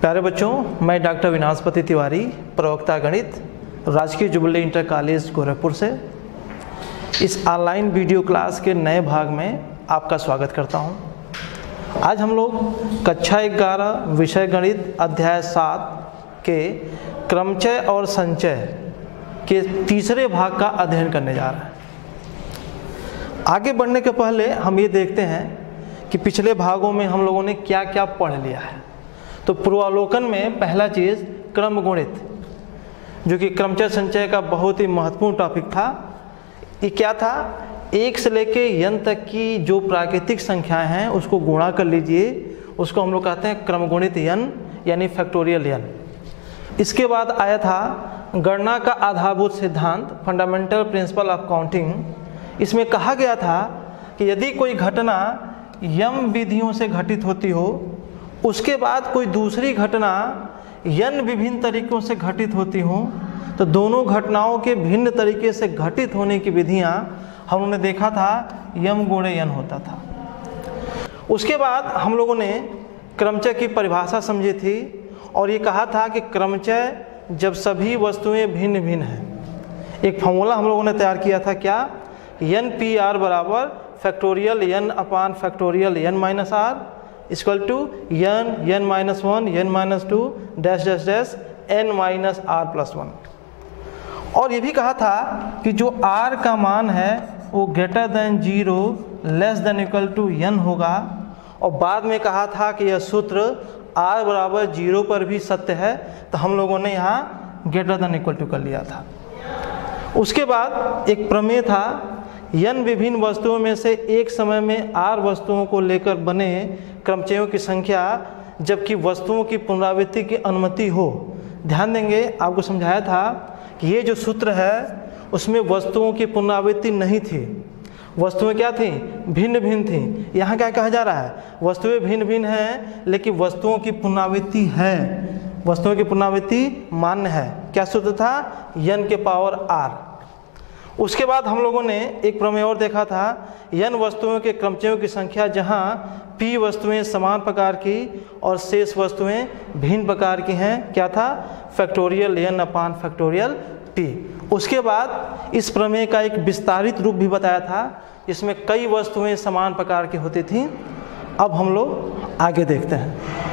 प्यारे बच्चों, मैं डॉक्टर विनाशपति तिवारी, प्रवक्ता गणित, राजकीय जुबली इंटर कॉलेज गोरखपुर से इस ऑनलाइन वीडियो क्लास के नए भाग में आपका स्वागत करता हूं। आज हम लोग कक्षा 11 विषय गणित अध्याय 7 के क्रमचय और संचय के तीसरे भाग का अध्ययन करने जा रहे हैं। आगे बढ़ने के पहले हम ये देखते हैं कि पिछले भागों में हम लोगों ने क्या क्या पढ़ लिया है। तो पूर्वावलोकन में पहला चीज़ क्रम गुणित, जो कि क्रमचय संचय का बहुत ही महत्वपूर्ण टॉपिक था। ये क्या था? 1 से लेके n तक की जो प्राकृतिक संख्याएं हैं उसको गुणा कर लीजिए, उसको हम लोग कहते हैं क्रमगुणित n यानी फैक्टोरियल n। इसके बाद आया था गणना का आधारभूत सिद्धांत, फंडामेंटल प्रिंसिपल ऑफ काउंटिंग। इसमें कहा गया था कि यदि कोई घटना यम विधियों से घटित होती हो, उसके बाद कोई दूसरी घटना n विभिन्न तरीकों से घटित होती हो, तो दोनों घटनाओं के भिन्न तरीके से घटित होने की विधियां हमने देखा था यम गुणे n होता था। उसके बाद हम लोगों ने क्रमचय की परिभाषा समझी थी और ये कहा था कि क्रमचय जब सभी वस्तुएं भिन्न भिन्न हैं। एक फॉर्मूला हम लोगों ने तैयार किया था, क्या? NPR बराबर factorial n upon factorial n minus R equal to n minus 1 n minus 2 dash dash dash n minus R plus 1। और ये भी कहा था कि जो r का मान है वो greater than 0 less than equal to n होगा। और बाद में कहा था कि यह सूत्र r बराबर 0 पर भी सत्य है, तो हम लोगों ने यहाँ ग्रेटर देन इक्वल टू कर लिया था। उसके बाद एक प्रमेय था, n विभिन्न वस्तुओं में से एक समय में r वस्तुओं को लेकर बने क्रमचयों की संख्या जबकि वस्तुओं की पुनरावृत्ति की अनुमति हो। ध्यान देंगे, आपको समझाया था कि ये जो सूत्र है उसमें वस्तुओं की पुनरावृत्ति नहीं थी। वस्तुएं क्या थी? भिन्न भिन्न थी। यहाँ क्या कहा जा रहा है? वस्तुएं भिन्न भिन्न हैं लेकिन वस्तुओं की पुनरावृत्ति है, वस्तुओं की पुनरावृत्ति मान्य है। क्या सूत्र था? n के पावर r। उसके बाद हम लोगों ने एक प्रमेय और देखा था, n वस्तुओं के क्रमचयों की संख्या जहां p वस्तुएं समान प्रकार की और शेष वस्तुएं भिन्न प्रकार की हैं। क्या था? Factorial n upon factorial p। उसके बाद इस प्रमेय का एक विस्तारित रूप भी बताया था, इसमें कई वस्तुएं समान प्रकार की होती थीं। अब हम लोग आगे देखते हैं।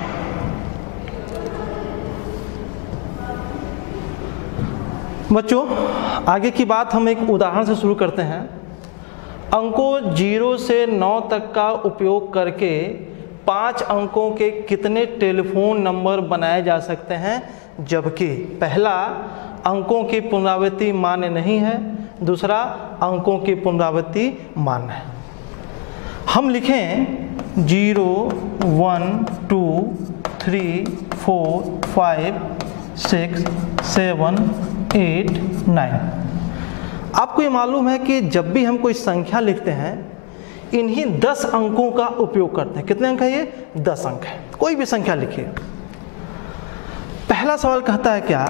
बच्चों, आगे की बात हम एक उदाहरण से शुरू करते हैं। अंकों 0 से 9 तक का उपयोग करके 5 अंकों के कितने टेलीफोन नंबर बनाए जा सकते हैं, जबकि पहला अंकों की पुनरावृत्ति मान्य नहीं है, दूसरा अंकों की पुनरावृत्ति मान्य है। हम लिखें 0 1 2 3 4 5 6 7 8 9। आपको ये मालूम है कि जब भी हम कोई संख्या लिखते हैं इन्हीं 10 अंकों का उपयोग करते हैं। कितने अंक है ये? 10 अंक है। कोई भी संख्या लिखिए। पहला सवाल कहता है क्या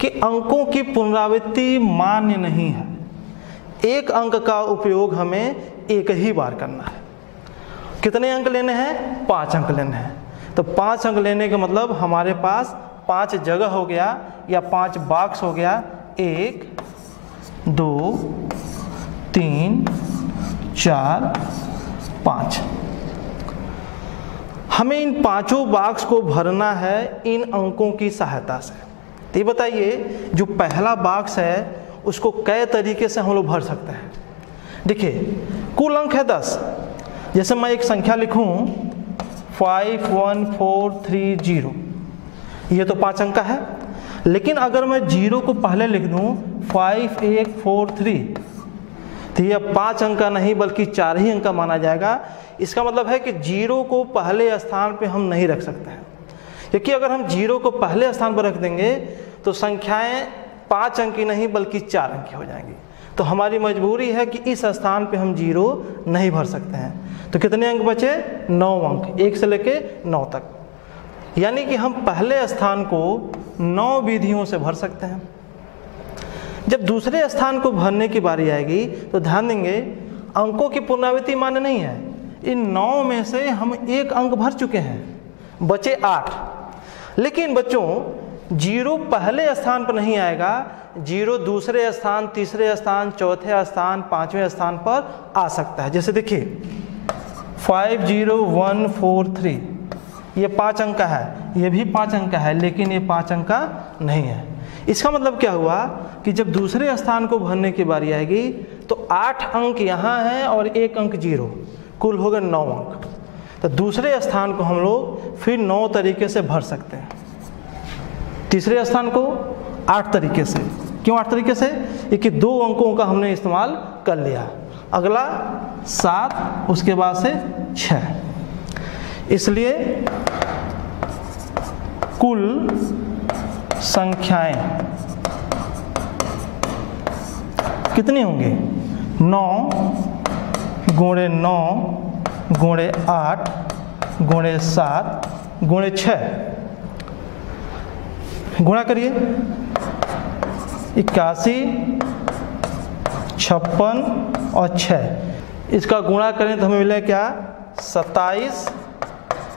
कि अंकों की पुनरावृत्ति मान्य नहीं है। एक अंक का उपयोग हमें एक ही बार करना है। कितने अंक लेने हैं? 5 अंक लेने हैं। तो 5 अंक लेने का मतलब हमारे पास 5 जगह हो गया या 5 बॉक्स हो गया। 1 2 3 4 5। हमें इन 5 बॉक्स को भरना है इन अंकों की सहायता से। तो ये बताइए, जो पहला बॉक्स है उसको कई तरीके से हम लोग भर सकते हैं। देखिए, कुल अंक है 10। जैसे मैं एक संख्या लिखूं 5 1 4 3 0, ये तो 5 अंक का है। लेकिन अगर मैं 0 को पहले लिख दूं 5 1 4 3, तो ये 5 अंक का नहीं बल्कि 4 ही अंक का माना जाएगा। इसका मतलब है कि 0 को पहले स्थान पे हम नहीं रख सकते हैं, क्योंकि अगर हम 0 को पहले स्थान पर रख देंगे तो संख्याएं 5 अंक की नहीं बल्कि 4 अंक की हो जाएंगी। तो हमारी मजबूरी है कि इस स्थान पे हम 0 नहीं भर सकते हैं। तो कितने अंक बचे? 9 अंक, 1 से लेके 9 तक। यानी कि हम पहले स्थान को 9 विधियों से भर सकते हैं। जब दूसरे स्थान को भरने की बारी आएगी तो ध्यान देंगे, अंकों की पुनरावृत्ति मान्य नहीं है। इन 9 में से हम 1 अंक भर चुके हैं, बचे 8। लेकिन बच्चों जीरो पहले स्थान पर नहीं आएगा, जीरो दूसरे स्थान, तीसरे स्थान, चौथे स्थान, पांचवें स्थान पर आ सकता है। जैसे देखिए 50143 ये 5 अंक का है, ये भी 5 अंक का है, लेकिन ये 5 अंक का नहीं है। इसका मतलब क्या हुआ कि जब दूसरे स्थान को भरने की बारी आएगी तो 8 अंक यहाँ है और 1 अंक जीरो, कुल हो गए 9 अंक। तो दूसरे स्थान को हम लोग फिर 9 तरीके से भर सकते हैं, तीसरे स्थान को 8 तरीके से। क्यों 8 तरीके से? क्योंकि 2 अंकों का हमने इस्तेमाल कर लिया। अगला 7, उसके बाद से 6, इसलिए कुल संख्याएं कितनी होंगी? 9 गुणे 9 गुणे 8 गुणे 7 गुणे 6। गुणा करिए, 81, 56 और 6। इसका गुणा करें तो हमें मिलेगा क्या? 27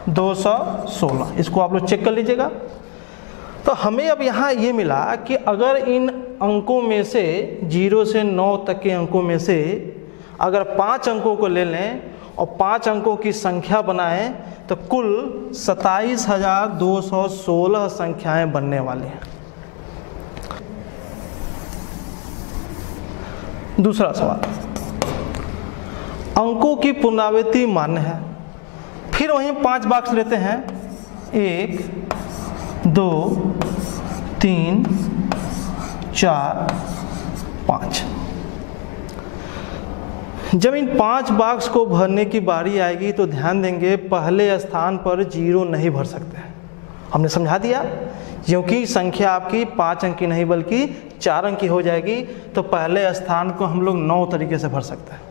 216। इसको आप लोग चेक कर लीजिएगा। तो हमें अब यहाँ ये मिला कि अगर इन अंकों में से 0 से 9 तक के अंकों में से अगर 5 अंकों को ले लें और 5 अंकों की संख्या बनाएं तो कुल 27,216 संख्याएं बनने वाली हैं। दूसरा सवाल, अंकों की पुनरावृत्ति मान्य है। फिर वहीं 5 बॉक्स लेते हैं, 1 2 3 4 5। जब इन 5 बॉक्स को भरने की बारी आएगी तो ध्यान देंगे पहले स्थान पर 0 नहीं भर सकते हैं। हमने समझा दिया, क्योंकि संख्या आपकी 5 अंक की नहीं बल्कि 4 अंक की हो जाएगी, तो पहले स्थान को हम लोग 9 तरीके से भर सकते हैं।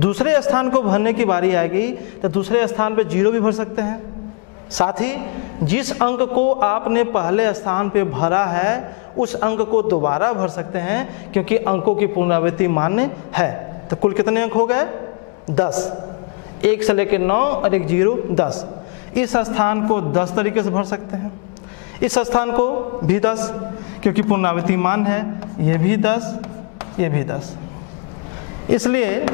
दूसरे स्थान को भरने की बारी आएगी तो दूसरे स्थान पर 0 भी भर सकते हैं। साथ ही जिस अंक को आपने पहले स्थान पे भरा है उस अंक को दोबारा भर सकते हैं, क्योंकि अंकों की पुनरावृत्ति मान्य है। तो कुल कितने अंक हो गए? 10। 1 से लेकर 9 और 1 0 10। इस स्थान को 10 तरीके से भर सकते हैं, इस स्थान को भी 10, क्योंकि पुनरावृत्ति मान्य है। ये भी 10, ये भी 10। इसलिए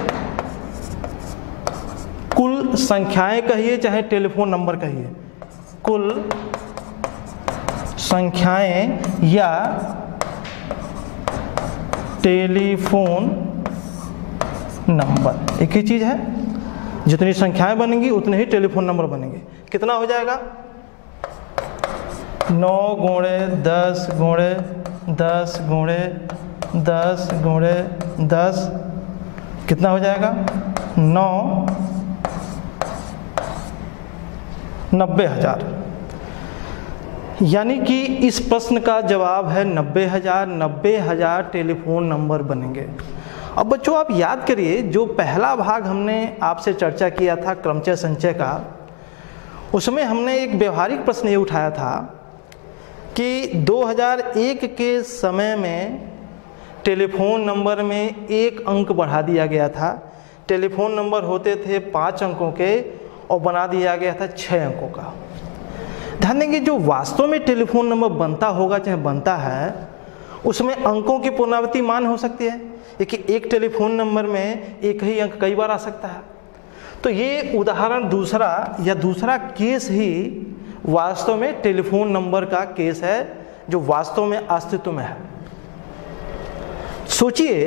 कुल संख्याएं कहिए चाहे टेलीफोन नंबर कहिए, कुल संख्याएं या टेलीफोन नंबर एक ही चीज़ है। जितनी संख्याएं बनेंगी उतने ही टेलीफोन नंबर बनेंगे। कितना हो जाएगा? 9 गुणे 10 गुणे 10 गुणे 10 गुणे 10 कितना हो जाएगा? 90,000। यानी कि इस प्रश्न का जवाब है 90,000। 90,000 टेलीफोन नंबर बनेंगे। अब बच्चों आप याद करिए, जो पहला भाग हमने आपसे चर्चा किया था क्रमचय संचय का, उसमें हमने एक व्यवहारिक प्रश्न ये उठाया था कि 2001 के समय में टेलीफोन नंबर में 1 अंक बढ़ा दिया गया था। टेलीफोन नंबर होते थे 5 अंकों के और बना दिया गया था 6 अंकों का। ध्यान देंगे, जो वास्तव में टेलीफोन नंबर बनता होगा चाहे बनता है, उसमें अंकों की पुनरावृत्ति मान हो सकती है, कि एक टेलीफोन नंबर में एक ही अंक कई बार आ सकता है। तो ये उदाहरण दूसरा केस ही वास्तव में टेलीफोन नंबर का केस है, जो वास्तव में अस्तित्व में है। सोचिए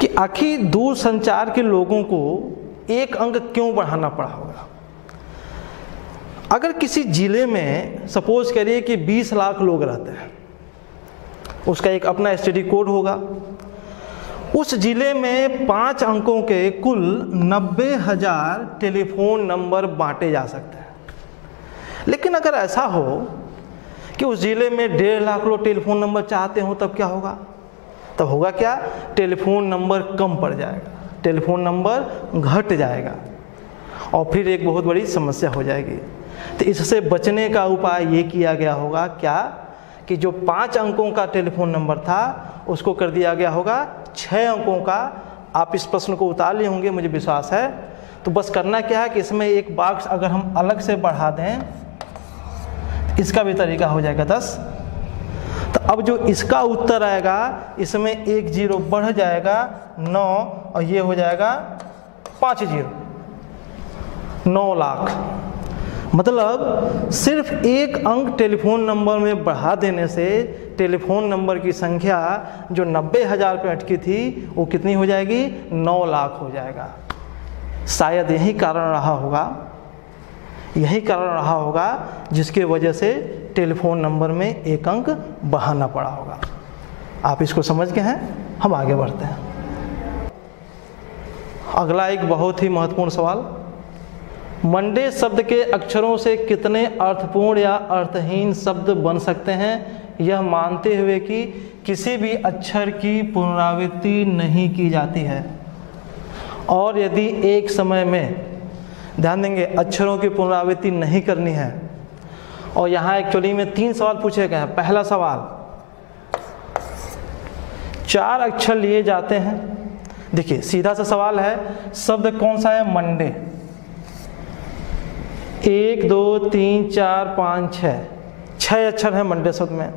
कि आखिर दूर संचार के लोगों को 1 अंक क्यों बढ़ाना पड़ा होगा। अगर किसी जिले में सपोज करिए कि 20 लाख लोग रहते हैं, उसका एक अपना एसटीडी कोड होगा, उस जिले में 5 अंकों के कुल 90,000 टेलीफोन नंबर बांटे जा सकते हैं। लेकिन अगर ऐसा हो कि उस जिले में 1.5 लाख लोग टेलीफोन नंबर चाहते हो, तब क्या होगा? तब होगा क्या? टेलीफोन नंबर कम पड़ जाएगा, टेलीफोन नंबर घट जाएगा और फिर एक बहुत बड़ी समस्या हो जाएगी। तो इससे बचने का उपाय ये किया गया होगा क्या, कि जो 5 अंकों का टेलीफोन नंबर था उसको कर दिया गया होगा 6 अंकों का। आप इस प्रश्न को उतार लिए होंगे, मुझे विश्वास है। तो बस करना क्या है कि इसमें एक बॉक्स अगर हम अलग से बढ़ा दें, इसका भी तरीका हो जाएगा 10। तो अब जो इसका उत्तर आएगा इसमें एक जीरो बढ़ जाएगा 9 और ये हो जाएगा 5 जीरो, 9 लाख। मतलब सिर्फ एक अंक टेलीफोन नंबर में बढ़ा देने से टेलीफोन नंबर की संख्या जो 90,000 पे अटकी थी वो कितनी हो जाएगी, 9 लाख हो जाएगा। शायद यही कारण रहा होगा जिसके वजह से टेलीफोन नंबर में एक अंक बढ़ाना पड़ा होगा। आप इसको समझ गए हैं, हम आगे बढ़ते हैं। अगला एक बहुत ही महत्वपूर्ण सवाल, मंडे शब्द के अक्षरों से कितने अर्थपूर्ण या अर्थहीन शब्द बन सकते हैं, यह मानते हुए कि किसी भी अक्षर की पुनरावृत्ति नहीं की जाती है और यदि एक समय में, ध्यान देंगे, अक्षरों की पुनरावृत्ति नहीं करनी है। और यहाँ एक्चुअली में 3 सवाल पूछे गए हैं। पहला सवाल, 4 अक्षर लिए जाते हैं। देखिए सीधा सा सवाल है, शब्द कौन सा है, मंडे। 1 2 3 4 5 6 अक्षर है मंडे शब्द में।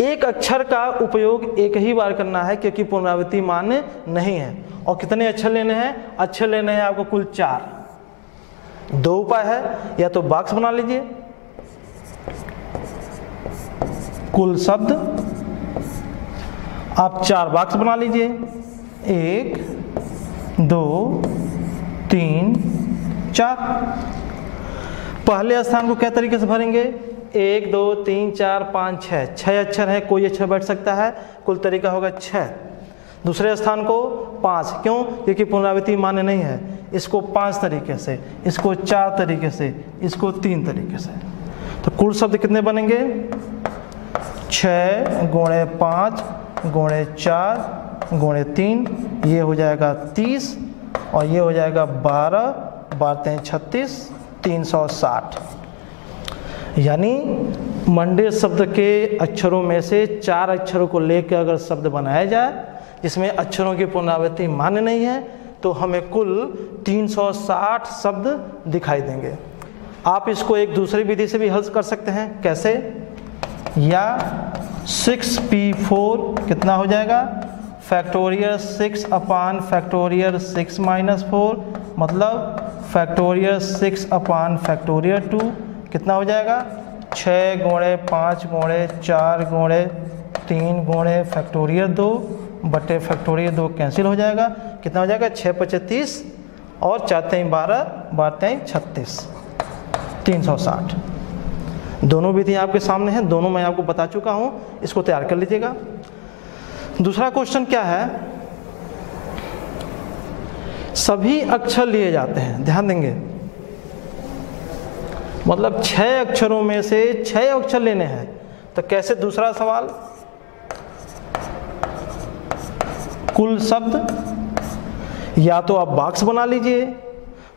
एक अक्षर का उपयोग एक ही बार करना है क्योंकि पुनरावृत्ति मान्य नहीं है। और कितने अक्षर लेने हैं, अक्षर लेने हैं आपको कुल 4। 2 उपाय है, या तो बॉक्स बना लीजिए, कुल शब्द आप 4 बॉक्स बना लीजिए, 1 2 3 4। पहले स्थान को क्या तरीके से भरेंगे, 1 2 3 4 5 6 अक्षर है, कोई अक्षर बैठ सकता है, कुल तरीका होगा 6। दूसरे स्थान को 5, क्यों, क्योंकि पुनरावृत्ति मान्य नहीं है। इसको 5 तरीके से, इसको 4 तरीके से, इसको 3 तरीके से। तो कुल शब्द कितने बनेंगे, 6 गुणे 5 गुणे 4 गुणे 3, ये हो जाएगा 30 और ये हो जाएगा 12, 12 36, 360। यानी मंडे शब्द के अक्षरों में से 4 अक्षरों को लेकर अगर शब्द बनाया जाए जिसमें अक्षरों की पुनरावृत्ति मान्य नहीं है तो हमें कुल 360 शब्द दिखाई देंगे। आप इसको एक दूसरी विधि से भी हल कर सकते हैं। कैसे, या 6p4 कितना हो जाएगा, फैक्टोरियल 6 अपान फैक्टोरियल 6 माइनस 4, मतलब फैक्टोरियल 6 अपान फैक्टोरियल 2 कितना हो जाएगा, 6 गुणे 5 गुणे 4 गुणे 3 गुणे फैक्टोरियल 2 बटे फैक्टोरियल 2 कैंसिल हो जाएगा। कितना हो जाएगा, 6 × 35 और 4 × 12 12 × 36, 360। दोनों विधि आपके सामने हैं, दोनों मैं आपको बता चुका हूं, इसको तैयार कर लीजिएगा। दूसरा क्वेश्चन क्या है, सभी अक्षर लिए जाते हैं, ध्यान देंगे, मतलब 6 अक्षरों में से 6 अक्षर लेने हैं। तो कैसे, दूसरा सवाल, कुल शब्द, या तो आप बॉक्स बना लीजिए,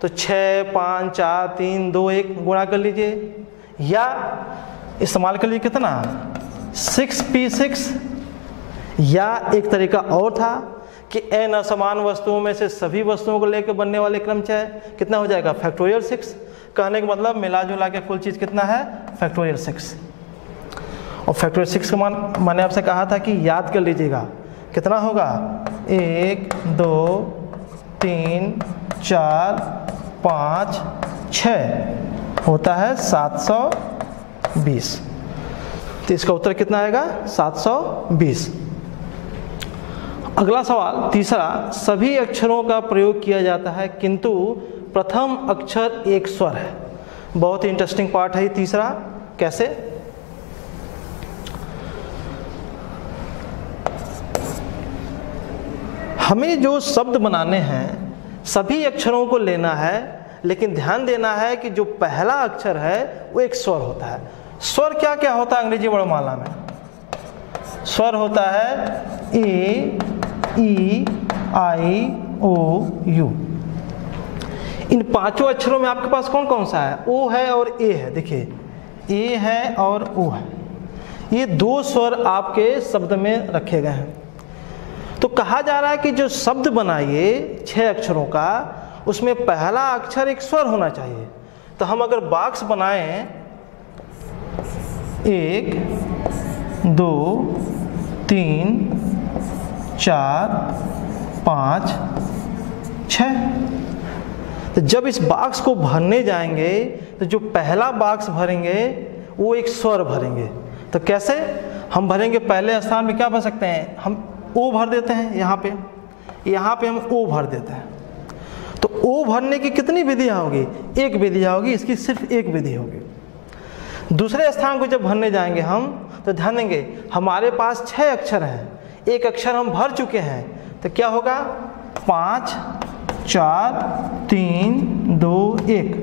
तो 6 5 4 3 2 1 गुणा कर लीजिए, या इस्तेमाल कर लीजिए कितना, 6p6, या एक तरीका और था कि n असमान वस्तुओं में से सभी वस्तुओं को लेकर बनने वाले क्रमचय कितना हो जाएगा, फैक्टोरियल 6। कहने का मतलब मिला जुला के कुल चीज़ कितना है, फैक्टोरियल 6। और फैक्टोरियल 6 का मैंने आपसे कहा था कि याद कर लीजिएगा, कितना होगा, 1 2 3 4 5 6 होता है 720। तो इसका उत्तर कितना आएगा, 720। अगला सवाल, तीसरा, सभी अक्षरों का प्रयोग किया जाता है किंतु प्रथम अक्षर एक स्वर है। बहुत ही इंटरेस्टिंग पार्ट है ये तीसरा। कैसे, हमें जो शब्द बनाने हैं सभी अक्षरों को लेना है, लेकिन ध्यान देना है कि जो पहला अक्षर है वो एक स्वर होता है। स्वर क्या क्या होता है अंग्रेजी वर्णमाला में, स्वर होता है ए ई आई ओ यू। इन 5 अक्षरों में आपके पास कौन कौन सा है, ओ है और ए है। देखिए ए है और ओ है, ये 2 स्वर आपके शब्द में रखे गए हैं। तो कहा जा रहा है कि जो शब्द बनाइए 6 अक्षरों का, उसमें पहला अक्षर एक स्वर होना चाहिए। तो हम अगर बॉक्स बनाएं 1 2 3 4 5 6। तो जब इस बॉक्स को भरने जाएंगे तो जो पहला बॉक्स भरेंगे वो एक स्वर भरेंगे। तो कैसे हम भरेंगे? पहले स्थान पे क्या भर सकते हैं? हम ओ भर देते हैं, यहाँ पे हम ओ भर देते हैं। तो ओ भरने की कितनी विधियाँ होगी? एक विधियाँ होगी, इसकी सिर्फ एक विधि होगी। दूसरे स्थान को जब भरने जाएंगे हम, तो ध्यान देंगे हमारे पास 6 अक्षर हैं, एक अक्षर हम भर चुके हैं, तो क्या होगा? 5 4 3 2 1।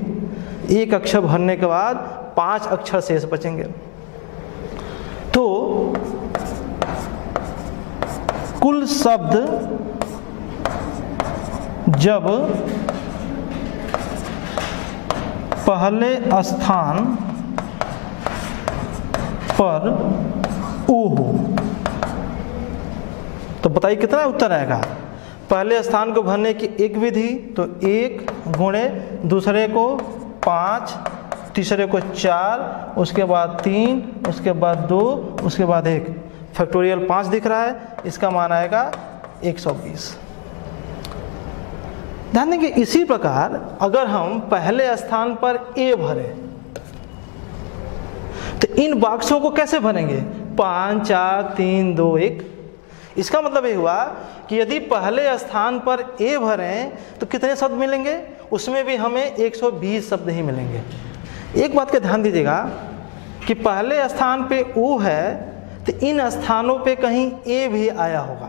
एक अक्षर भरने के बाद 5 अक्षर शेष बचेंगे। तो कुल शब्द जब पहले स्थान पर ओ हो, तो बताइए कितना उत्तर आएगा? पहले स्थान को भरने की एक विधि, तो 1 गुणे दूसरे को 5, तीसरे को 4, उसके बाद 3, उसके बाद 2, उसके बाद 1। फैक्टोरियल 5 दिख रहा है, इसका मान आएगा 120। ध्यान देंगे इसी प्रकार अगर हम पहले स्थान पर ए भरें तो इन बॉक्सों को कैसे भरेंगे? 5 4 3 2 1। इसका मतलब ये हुआ कि यदि पहले स्थान पर ए भरें तो कितने शब्द मिलेंगे? उसमें भी हमें 120 शब्द ही मिलेंगे। एक बात का ध्यान दीजिएगा कि पहले स्थान पे ओ है तो इन स्थानों पे कहीं ए भी आया होगा,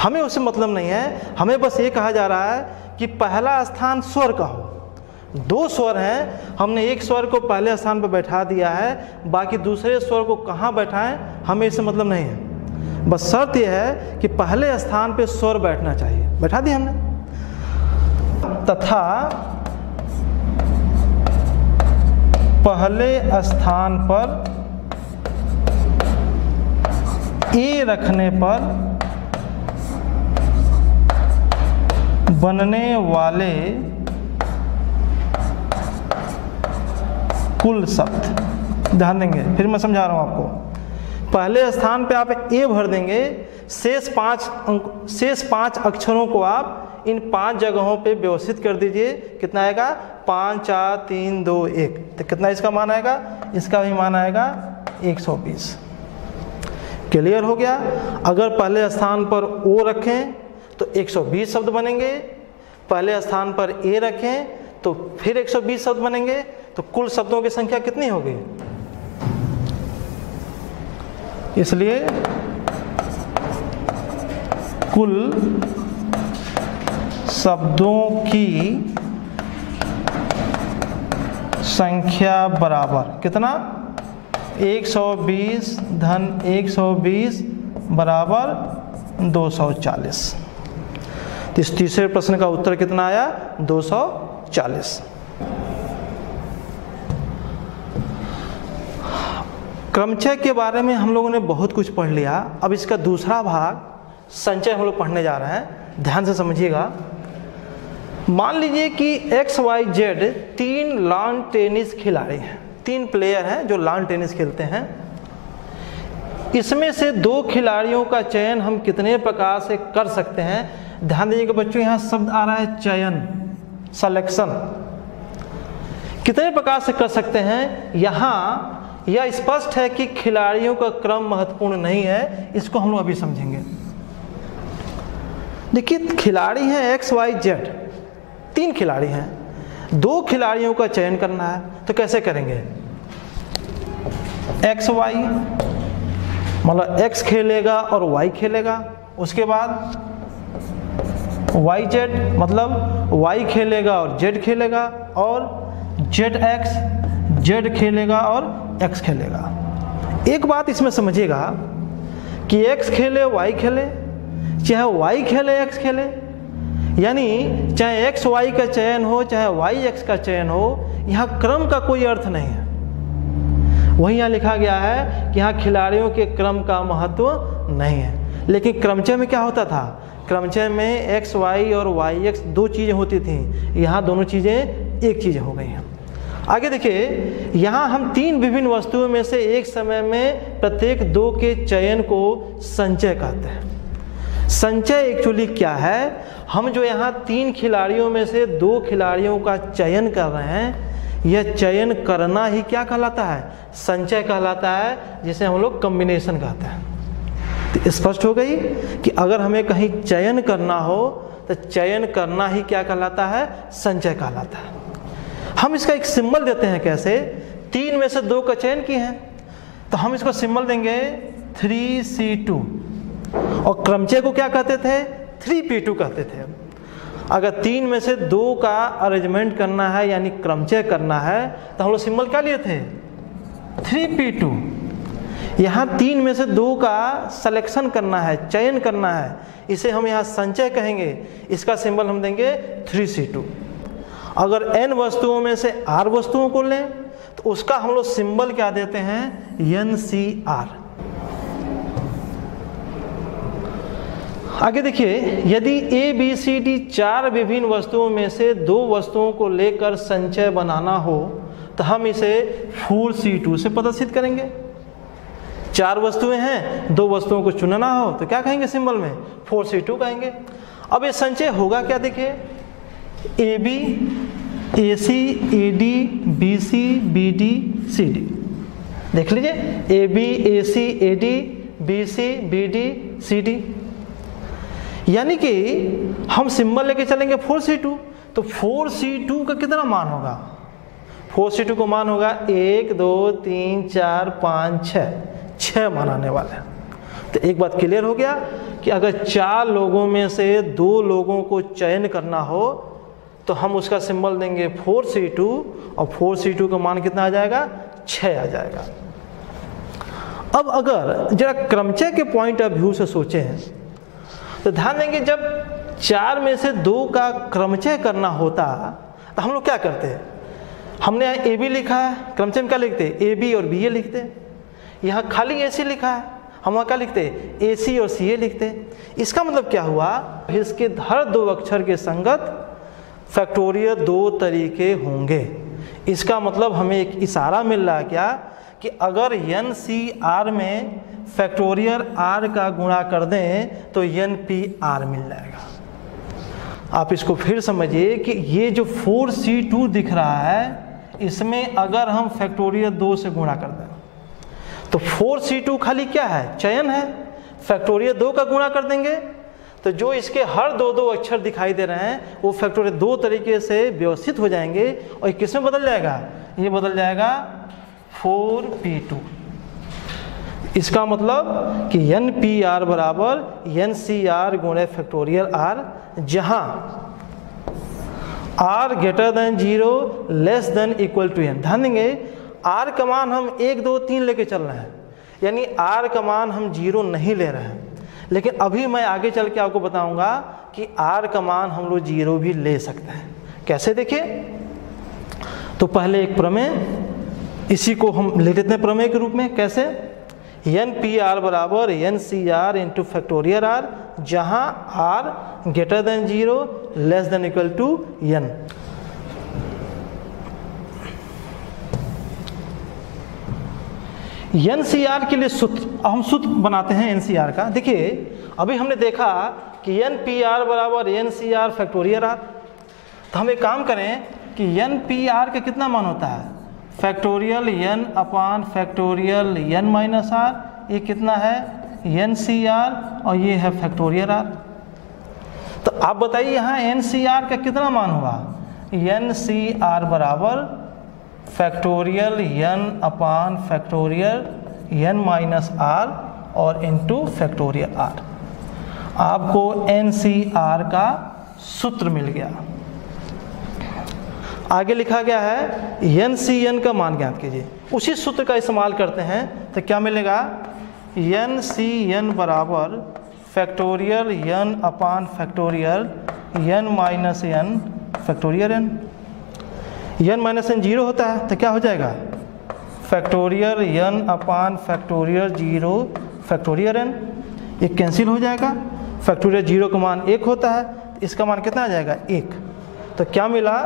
हमें उससे मतलब नहीं है। हमें बस ये कहा जा रहा है कि पहला स्थान स्वर का हो। 2 स्वर हैं, हमने एक स्वर को पहले स्थान पर बैठा दिया है, बाकी दूसरे स्वर को कहाँ बैठाएं हमें इससे मतलब नहीं है। बस शर्त यह है कि पहले स्थान पे स्वर बैठना चाहिए। बैठा दिया हमने। तथा पहले स्थान पर ए रखने पर बनने वाले कुल शब्द। ध्यान देंगे, फिर मैं समझा रहा हूं आपको। पहले स्थान पे आप ए भर देंगे, शेष 5 अक्षरों को आप इन 5 जगहों पे व्यवस्थित कर दीजिए। कितना आएगा? 5 4 3 2 1। तो कितना इसका मान आएगा? इसका भी मान आएगा 120। क्लियर हो गया? अगर पहले स्थान पर ओ रखें तो 120 शब्द बनेंगे, पहले स्थान पर ए रखें तो फिर 120 शब्द बनेंगे। तो कुल शब्दों की संख्या कितनी होगी? इसलिए कुल शब्दों की संख्या बराबर कितना? 120 धन 120 बराबर 240। तो इस तीसरे प्रश्न का उत्तर कितना आया? 240। क्रमचय के बारे में हम लोगों ने बहुत कुछ पढ़ लिया। अब इसका दूसरा भाग संचय हम लोग पढ़ने जा रहे हैं। ध्यान से समझिएगा। मान लीजिए कि XYZ 3 लॉन टेनिस खिलाड़ी हैं, 3 प्लेयर हैं जो लॉन टेनिस खेलते हैं। इसमें से 2 खिलाड़ियों का चयन हम कितने प्रकार से कर सकते हैं? ध्यान दीजिएगा बच्चों, यहाँ शब्द आ रहा है चयन, सिलेक्शन। कितने प्रकार से कर सकते हैं? यहाँ यह स्पष्ट है कि खिलाड़ियों का क्रम महत्वपूर्ण नहीं है, इसको हम लोग अभी समझेंगे। देखिए खिलाड़ी हैं XYZ, 3 खिलाड़ी हैं, 2 खिलाड़ियों का चयन करना है। तो कैसे करेंगे? XY मतलब X खेलेगा और Y खेलेगा, उसके बाद YZ मतलब Y खेलेगा और Z खेलेगा, और ZX Z खेलेगा और X खेलेगा। एक बात इसमें समझिएगा कि X खेले Y खेले, चाहे Y खेले X खेले, यानी चाहे XY का चयन हो चाहे YX का चयन हो, यहाँ क्रम का कोई अर्थ नहीं है। वहीं यहाँ लिखा गया है कि यहाँ खिलाड़ियों के क्रम का महत्व नहीं है। लेकिन क्रमचय में क्या होता था? क्रमचय में XY और YX 2 चीज़ें होती थी, यहाँ दोनों चीज़ें एक चीज़ हो गई हैं। आगे देखिए, यहाँ हम तीन विभिन्न वस्तुओं में से एक समय में प्रत्येक दो के चयन को संचय कहते हैं। संचय एक्चुअली क्या है? हम जो यहाँ तीन खिलाड़ियों में से दो खिलाड़ियों का चयन कर रहे हैं, यह चयन करना ही क्या कहलाता है? संचय कहलाता है, जिसे हम लोग कॉम्बिनेशन कहते हैं। तो स्पष्ट हो गई कि अगर हमें कहीं चयन करना हो तो चयन करना ही क्या कहलाता है? संचय कहलाता है। हम इसका एक सिंबल देते हैं। कैसे? तीन में से दो का चयन किए हैं तो हम इसको सिंबल देंगे 3C2 और क्रमचय को क्या कहते थे? 3P2 कहते थे। अगर तीन में से दो का अरेंजमेंट करना है यानी क्रमचय करना है तो हम लोग सिंबल क्या लिए थे? 3P2। यहाँ तीन में से दो का सिलेक्शन करना है, चयन करना है, इसे हम यहाँ संचय कहेंगे। इसका सिंबल हम देंगे 3C2। अगर n वस्तुओं में से r वस्तुओं को लें तो उसका हम लोग सिंबल क्या देते हैं? NCR। आगे देखिए, यदि A, B, C, D चार विभिन्न वस्तुओं में से दो वस्तुओं को लेकर संचय बनाना हो तो हम इसे 4C2 से प्रदर्शित करेंगे। चार वस्तुएं हैं, दो वस्तुओं को चुनना हो तो क्या कहेंगे सिंबल में? 4C2 कहेंगे। अब ये संचय होगा क्या? देखिए, AB, AC, AD, BC, BD, CD। देख लीजिए, AB, AC, AD, BC, BD, CD। यानी कि हम सिंबल लेके चलेंगे 4C2। तो 4C2 का कितना मान होगा? 4C2 को मान होगा 1 2 3 4 5 6, 6 मान आने वाले हैं। तो एक बात क्लियर हो गया कि अगर चार लोगों में से दो लोगों को चयन करना हो तो हम उसका सिंबल देंगे 4C2 और 4C2 का मान कितना आ जाएगा? 6 आ जाएगा। अब अगर जरा क्रमचय के पॉइंट ऑफ व्यू से सोचें तो ध्यान देंगे, जब चार में से दो का क्रमचय करना होता तो हम लोग क्या करते हैं? हमने यहाँ AB लिखा है, क्रमचय में क्या लिखते हैं? AB और BA लिखते हैं। यहाँ खाली AC लिखा है, हम वहाँ क्या लिखते हैं? AC और CA लिखते हैं। इसका मतलब क्या हुआ? इसके हर दो अक्षर के संगत फैक्टोरियल दो तरीके होंगे। इसका मतलब हमें एक इशारा मिल रहा है क्या? कि अगर NCR में फैक्टोरियल R का गुणा कर दें तो NPR मिल जाएगा। आप इसको फिर समझिए कि ये जो 4C2 दिख रहा है, इसमें अगर हम फैक्टोरियल 2 से गुणा कर दें तो 4C2 खाली क्या है? चयन है। फैक्टोरियल 2 का गुणा कर देंगे तो जो इसके हर दो दो अक्षर दिखाई दे रहे हैं वो फैक्टोरियल 2 तरीके से व्यवस्थित हो जाएंगे और ये किस में बदल जाएगा? ये बदल जाएगा 4P2। इसका मतलब कि NPR बराबर NCR गुणे फैक्टोरियल R, जहां R greater than 0 less than equal to n। ध्यान देंगे, R का मान हम 1 2 3 लेके चल रहे हैं, यानी R का मान हम 0 नहीं ले रहे हैं। लेकिन अभी मैं आगे चल के आपको बताऊंगा कि R का मान हम लोग 0 भी ले सकते हैं। कैसे? देखिए, तो पहले एक प्रमेय, इसी को हम ले लेते हैं प्रमेय के रूप में। कैसे? NPR बराबर NCR इंटू फैक्टोरियल R, जहां R greater than 0 less than equal to n। NCR के लिए सूत्र, हम सूत्र बनाते हैं NCR का। देखिए, अभी हमने देखा कि NPR बराबर NCR फैक्टोरियल R। तो हम एक काम करें कि NPR का कितना मान होता है? Factorial n upon factorial n minus r। ये कितना है? NCR और ये है फैक्टोरियल R। तो आप बताइए यहाँ NCR का कितना मान हुआ? NCR बराबर factorial n upon factorial n minus r और इनटू फैक्टोरियल r। आपको NCR का सूत्र मिल गया। आगे लिखा गया है NCN का मान ज्ञात कीजिए। उसी सूत्र का इस्तेमाल करते हैं तो क्या मिलेगा? NCN बराबर factorial n upon factorial n minus n factorial n। n minus n 0 होता है तो क्या हो जाएगा? Factorial n upon factorial 0 factorial n। ये कैंसिल हो जाएगा। फैक्टोरियल 0 का मान 1 होता है, इसका मान कितना आ जाएगा? 1। तो क्या मिला?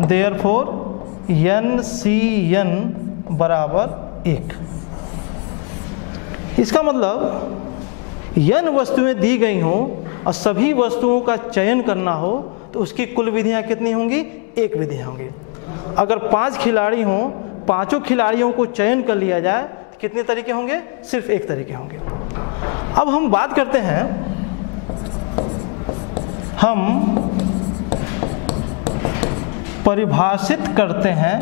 देयरफॉर NCN बराबर 1। इसका मतलब n वस्तुएं दी गई हों और सभी वस्तुओं का चयन करना हो तो उसकी कुल विधियां कितनी होंगी? 1 विधियां होंगी। अगर 5 खिलाड़ी हों, पांचों खिलाड़ियों को चयन कर लिया जाए तो कितने तरीके होंगे? सिर्फ 1 तरीके होंगे। अब हम बात करते हैं, हम परिभाषित करते हैं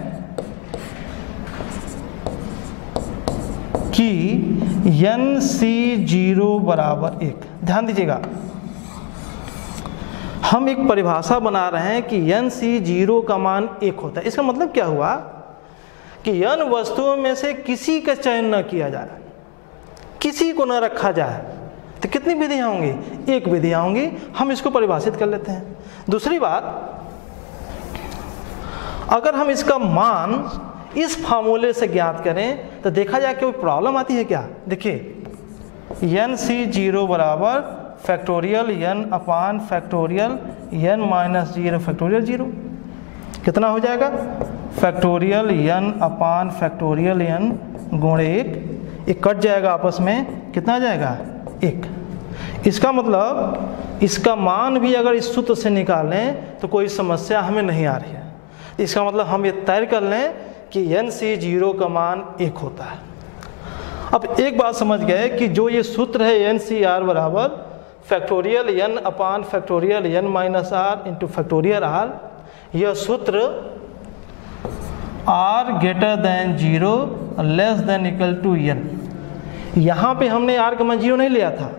कि NC0 बराबर 1। ध्यान दीजिएगा, हम एक परिभाषा बना रहे हैं कि NC0 का मान 1 होता है। इसका मतलब क्या हुआ कि n वस्तुओं में से किसी का चयन न किया जाए, किसी को न रखा जाए, तो कितनी विधियां होंगी? 1 विधियां होंगी। हम इसको परिभाषित कर लेते हैं। दूसरी बात, अगर हम इसका मान इस फार्मूले से ज्ञात करें तो देखा जाए कि कोई प्रॉब्लम आती है क्या? देखिए, NC0 बराबर factorial n upon factorial n minus 0 factorial 0। कितना हो जाएगा? Factorial n upon factorial n गुणे 1। एक कट जाएगा आपस में, कितना आ जाएगा? 1। इसका मतलब इसका मान भी अगर इस सूत्र से निकालें तो कोई समस्या हमें नहीं आ रही है। इसका मतलब हम ये तय कर लें कि NC0 का मान 1 होता है। अब एक बात समझ गए कि जो ये सूत्र है NCR बराबर factorial n upon factorial n minus r into factorial r, यह सूत्र r greater than 0 less than equal to n। यहाँ पे हमने r का मान 0 नहीं लिया था,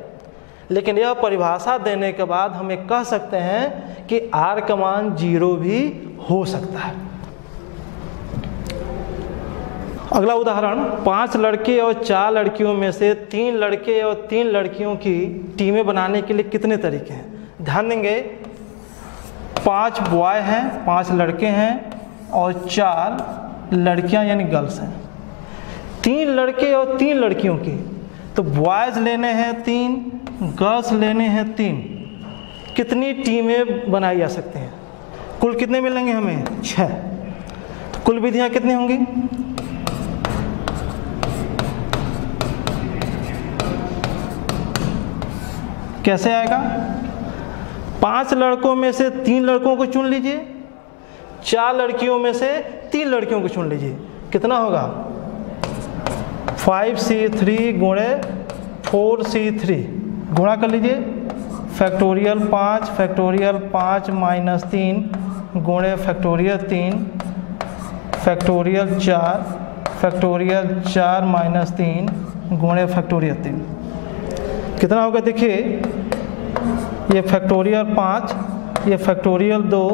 लेकिन यह परिभाषा देने के बाद हमें कह सकते हैं कि r का मान 0 भी हो सकता है। अगला उदाहरण, 5 लड़के और 4 लड़कियों में से 3 लड़के और 3 लड़कियों की टीमें बनाने के लिए कितने तरीके हैं? ध्यान देंगे, 5 बॉय हैं, 5 लड़के हैं और 4 लड़कियां यानी गर्ल्स हैं। 3 लड़के और 3 लड़कियों की, तो बॉयज़ लेने हैं 3, गर्ल्स लेने हैं 3। कितनी टीमें बनाई जा सकती हैं? कुल कितने मिलेंगे हमें? 6। तो कुल विधियां कितनी होंगी? कैसे आएगा? 5 लड़कों में से 3 लड़कों को चुन लीजिए, 4 लड़कियों में से 3 लड़कियों को चुन लीजिए। कितना होगा? 5C3 गुणे 4C3 गुणा कर लीजिए। फैक्टोरियल 5 माइनस 3 गुणे फैक्टोरियल 3 फैक्टोरियल 4 माइनस 3 गुणे फैक्टोरियल 3। कितना होगा? देखिए, ये फैक्टोरियल 5, ये फैक्टोरियल 2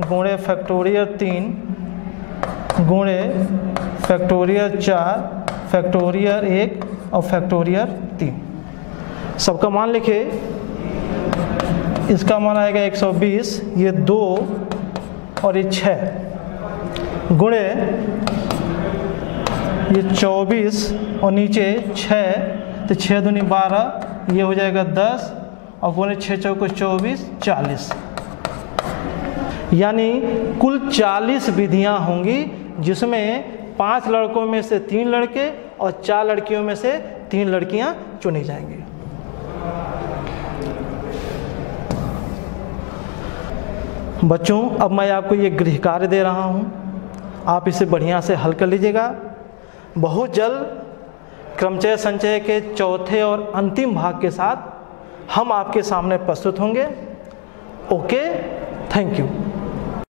गुणे फैक्टोरियल 3 गुणे फैक्टोरियल 4 फैक्टोरियल 1 और फैक्टोरियल 3। सबका मान लिखिए। इसका मान आएगा 120, ये 2 और ये 6 गुणे ये 24 और नीचे 6, तो 6 दूनी 12, ये हो जाएगा 10 और गुणे 6 चौको 24, 40। यानी कुल 40 विधियां होंगी, जिसमें 5 लड़कों में से 3 लड़के और 4 लड़कियों में से 3 लड़कियां चुनी जाएंगी। बच्चों, अब मैं आपको ये गृह कार्य दे रहा हूँ, आप इसे बढ़िया से हल कर लीजिएगा। बहुत जल्द क्रमचय संचय के चौथे और अंतिम भाग के साथ हम आपके सामने प्रस्तुत होंगे। Okay, thank you.